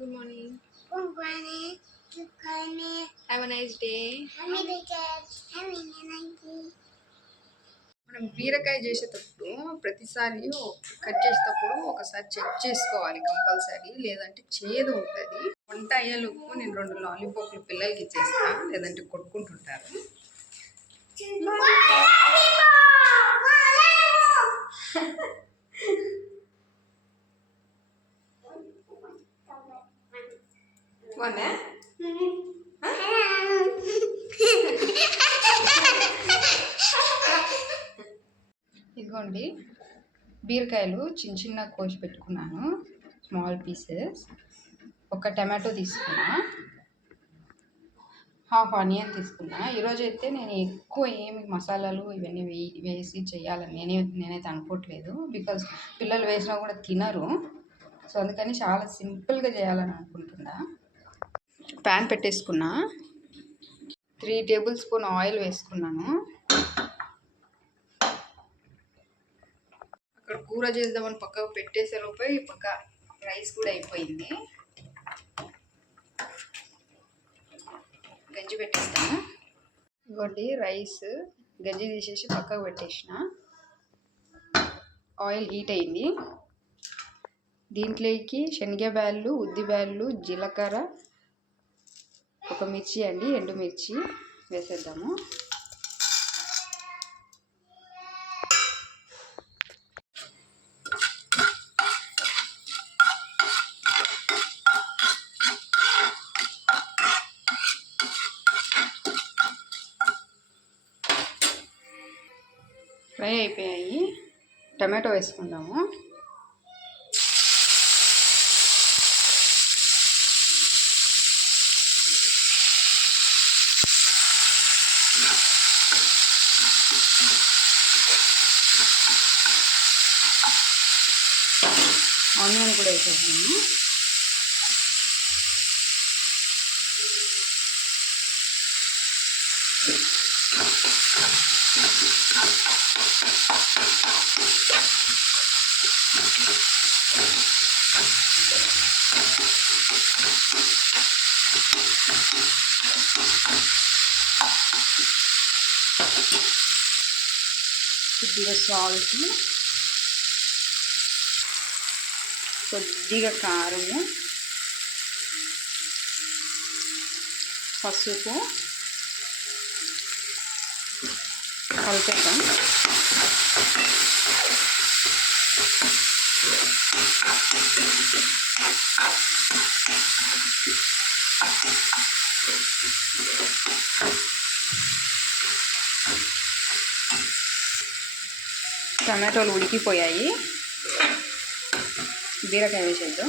Good morning. Good morning. Good morning. Have a nice day. మనం బీరకాయ చేసేటప్పుడు ప్రతిసారి కట్ చేసేటప్పుడు ఒకసారి చెక్ చేసుకోవాలి కంపల్సరీ, లేదంటే చేదు ఉంటుంది. వంట అయ్యేలోపు నేను 2 లాలీపాప్లు పిల్లలకి ఇచ్చేస్తా, లేదంటే కొట్టుకుంటుంటారు. ఇదిగోండి, బీరకాయలు చిన్న చిన్న కోసి పెట్టుకున్నాను, స్మాల్ పీసెస్. ఒక టమాటో తీసుకున్నా, హాఫ్ ఆనియన్ తీసుకున్నా. ఈరోజు అయితే నేను ఎక్కువ ఏమి మసాలాలు ఇవన్నీ వేసి చేయాలని నేనైతే అనుకోవట్లేదు, బికాజ్ పిల్లలు వేసినా కూడా తినరు. సో అందుకని చాలా సింపుల్గా చేయాలని అనుకుంటున్నా. ప్యాన్ పెట్టేసుకున్నా, 3 టేబుల్ స్పూన్ ఆయిల్ వేసుకున్నాను. అక్కడ కూర చేద్దామని పక్కకు పెట్టేసేలోపే ఈ పక్క రైస్ కూడా అయిపోయింది. గంజి పెట్టేస్తాను. ఇంకోటి రైస్ గంజి తీసేసి పక్కకు పెట్టేసిన. ఆయిల్ హీట్ అయింది. దీంట్లోకి శనగబ్యాళ్ళు, ఉద్దిబ్యాళ్ళు, జీలకర్ర, ఒక మిర్చి అండి, ఎండుమిర్చి వేసేద్దాము. ఫ్రై అయిపోయాయి. టమాటో వేసుకుందాము. ఆనియన్ కూడా వేసేసాము. కొద్దిగా సాల్ట్, కొద్దిగా కారము, పసుపు కలిపేద్దాం. టమాటోలు ఉడికిపోయాయి. బీరకాయ వేసేద్దాం.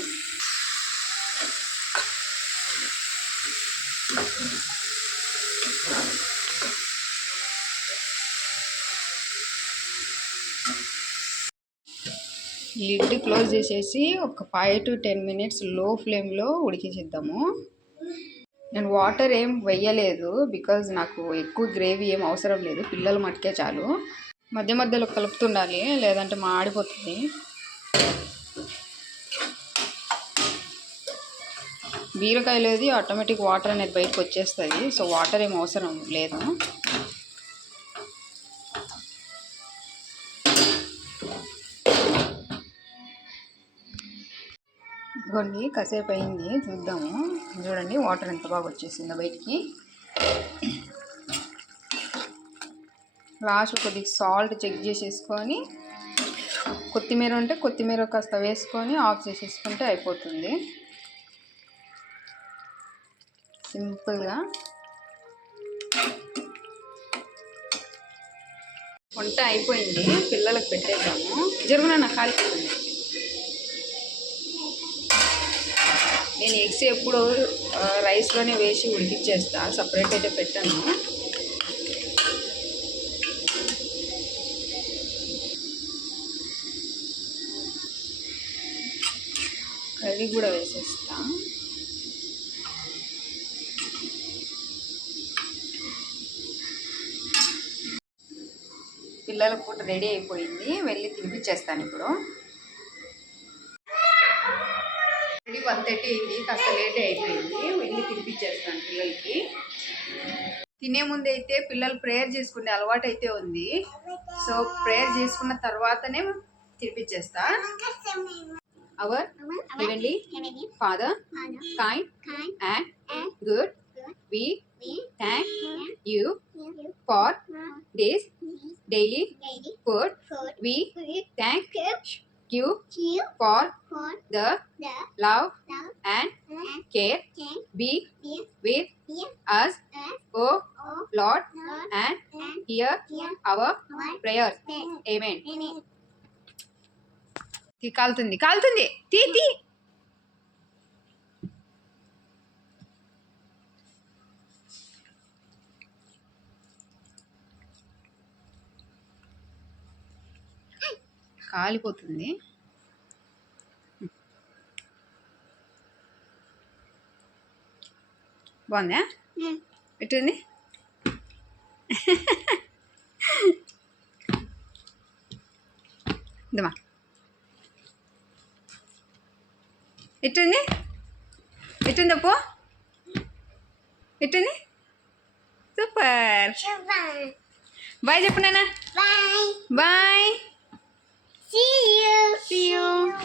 లిడ్ క్లోజ్ చేసేసి ఒక 5 to 10 మినిట్స్ లో ఫ్లేమ్లో ఉడికించేద్దాము. నేను వాటర్ ఏం వేయలేదు, బికాజ్ నాకు ఎక్కువ గ్రేవీ ఏం అవసరం లేదు, పిల్లల మట్టుకే చాలు. మధ్య మధ్యలో కలుపుతుండాలి, లేదంటే మాడిపోతుంది. బీరకాయలోది ఆటోమేటిక్ వాటర్ అనేది బయటకు వచ్చేస్తుంది, సో వాటర్ ఏం అవసరం లేదు. ఇదిగోండి, కాసేపు అయింది, చూద్దాము. చూడండి వాటర్ ఎంత బాగా వచ్చేసిందో బయటికి. లాస్ట్ కొద్దిగా సాల్ట్ చెక్ చేసేసుకొని, కొత్తిమీర ఉంటే కొత్తిమీర కాస్త వేసుకొని ఆఫ్ చేసేసుకుంటే అయిపోతుంది. సింపుల్గా వంట అయిపోయింది, పిల్లలకు పెట్టేద్దాము. జరుగునా నా కాలిపోతుంది. నేను ఎగ్స్ ఎప్పుడు రైస్లోనే వేసి ఉడికిచ్చేస్తా, సపరేట్ అయితే పెట్టాను. కర్రీ కూడా వేసేస్తా. పిల్లల పూట రెడీ అయిపోయింది, వెళ్ళి తినిపించేస్తాను ఇప్పుడు. 1 1:30 అయింది, కాస్త లేటే అయిపోయింది. వెళ్ళి తినిపించేస్తాను పిల్లలకి. తినే ముందు అయితే పిల్లలు ప్రేయర్ చేసుకునే అలవాటు అయితే ఉంది. సో ప్రేయర్ చేసుకున్న తర్వాతనే తినిపించేస్తా. Our heavenly father, kind and good, we thank you for this daily food. We thank you for the love and care be with us, oh Lord, and hear our prayers. Amen. కాలుతుంది కాలుతుంది, తీ తీ. కాలిపోతుంది. బాగుందా? ఎట్టుంది? ఇదమ్మా, ఎట్టుంది? ఎట్టుంది అప్పు? ఎట్టుంది? సూపర్. బాయ్ చెప్పు నాన్న. Bye. Bye. See you. See you.